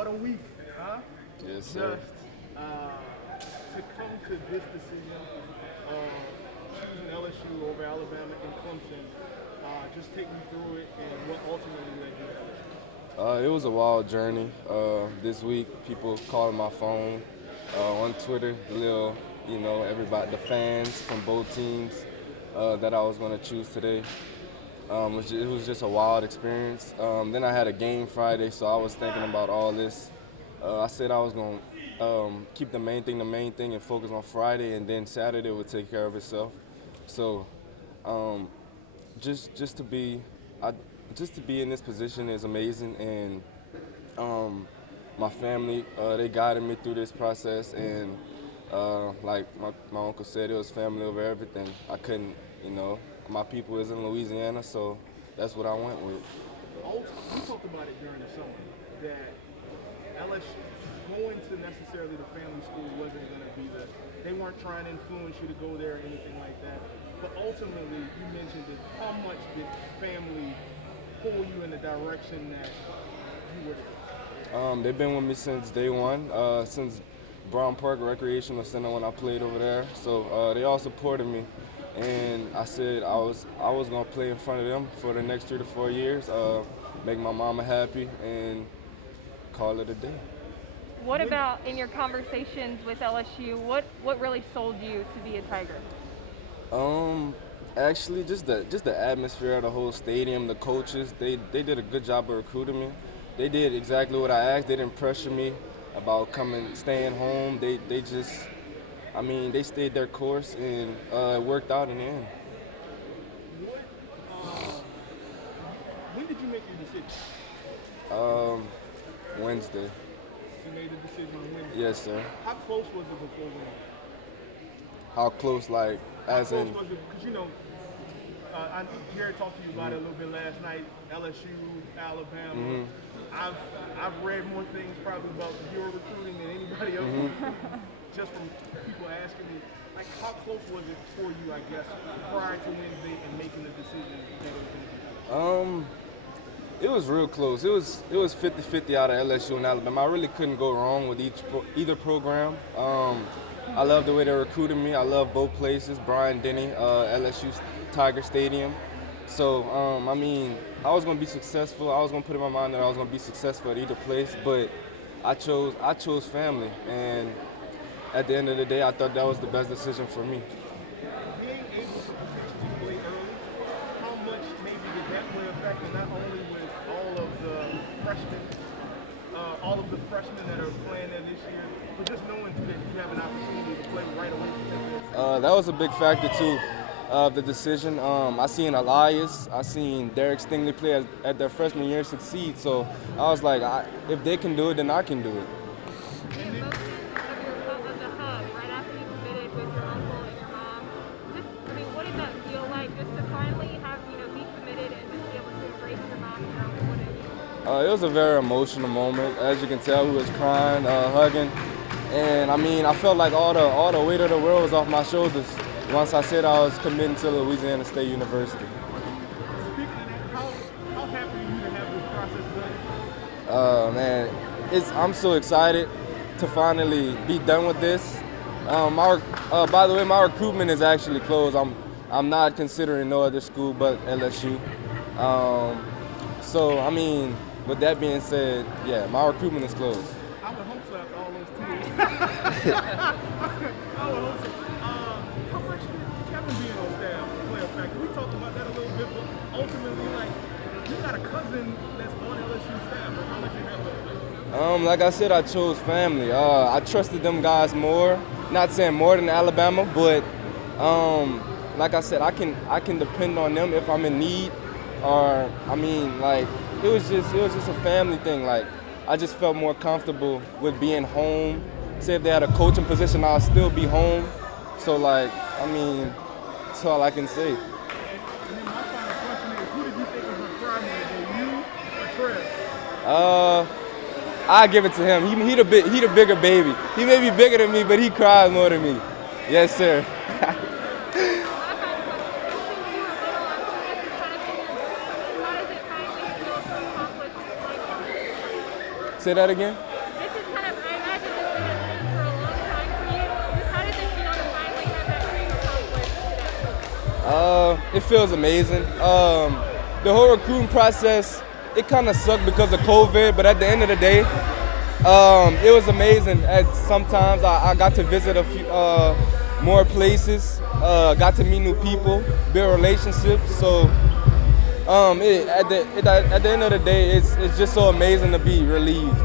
What a week, huh? Yes, sir. To come to this decision of choosing LSU over Alabama and Clemson, just take me through it and what ultimately led you to LSU. It was a wild journey. This week, people calling my phone on Twitter, everybody, the fans from both teams that I was going to choose today. It was just a wild experience. Then I had a game Friday, so I was thinking about all this. I said I was going to keep the main thing, and focus on Friday, and then Saturday would take care of itself. So um, just to be I, just to be in this position is amazing, and my family they guided me through this process, and like my uncle said, it was family over everything. I couldn't, my people is in Louisiana, so that's what I went with. We talked about it during the summer that LSU going to necessarily the family school wasn't going to be they weren't trying to influence you to go there or anything like that. But ultimately, you mentioned it. How much did family pull you in the direction that you were to go? They've been with me since day one, since Brown Park Recreational Center when I played over there. So they all supported me, and I said I was gonna play in front of them for the next 3 to 4 years, make my mama happy, and call it a day. What about in your conversations with LSU? What really sold you to be a Tiger? Actually, just the atmosphere of the whole stadium, the coaches, they did a good job of recruiting me. They did exactly what I asked. They didn't pressure me about staying home. They just, they stayed their course, and it worked out in the end. When did you make your decision? Wednesday. You made the decision on Wednesday? Yes, sir. How close was it before Wednesday? How close, like, as in? Because I Gary talked to you about it a little bit last night. LSU, Alabama. Mm-hmm. I've read more things probably about your recruiting than anybody else. Mm-hmm. Just from people asking me, like, how close was it for you, I guess, prior to Wednesday and making the decision that it was going to be? It was real close. It was 50-50 out of LSU and Alabama. I really couldn't go wrong with either program. I love the way they recruited me. I love both places. Bryant Denny, LSU Tiger Stadium. So I was gonna be successful. I was gonna put in my mind that I was gonna be successful at either place. But I chose family, and at the end of the day, I thought that was the best decision for me. Being able to potentially play early, how much maybe did that play a factor not only with all of the freshmen that are playing there this year, but just knowing that you have an opportunity to play right away? That was a big factor too of the decision. I seen Elias, I seen Derek Stingley play at their freshman year succeed. So I was like, if they can do it, then I can do it. In motion of the hub, right after you committed with your uncle and your mom, what did that feel like? Just to finally have be committed and just be able to embrace your mom and your uncle? It was a very emotional moment. As you can tell, we was crying, hugging, and I felt like all the weight of the world was off my shoulders once I said I was committing to Louisiana State University. Speaking of that, how happy are you to have this process done? Man, I'm so excited to finally be done with this. By the way, my recruitment is actually closed. I'm not considering no other school but LSU. With that being said, yeah, my recruitment is closed. I would hope so after all those tears. I would hope so. How much did Kevin being on staff play a factor? We talked about that a little bit, but ultimately, you got a cousin that's on LSU staff. But how much did that play a factor? Like I said, I chose family. I trusted them guys more. Not saying more than Alabama, but like I said, I can depend on them if I'm in need. Or it was just a family thing. Like, I just felt more comfortable with being home. Say if they had a coaching position, I'll still be home. So that's all I can say. And then my final question is, who did you think was going to cry more, you or Trev? I give it to him. He the bigger baby. He may be bigger than me, but he cries more than me. Yes, sir. Say that again? It feels amazing. The whole recruiting process, it kind of sucked because of COVID, but at the end of the day, it was amazing. Sometimes I got to visit a few more places, got to meet new people, build relationships. So at the end of the day, it's just so amazing to be relieved.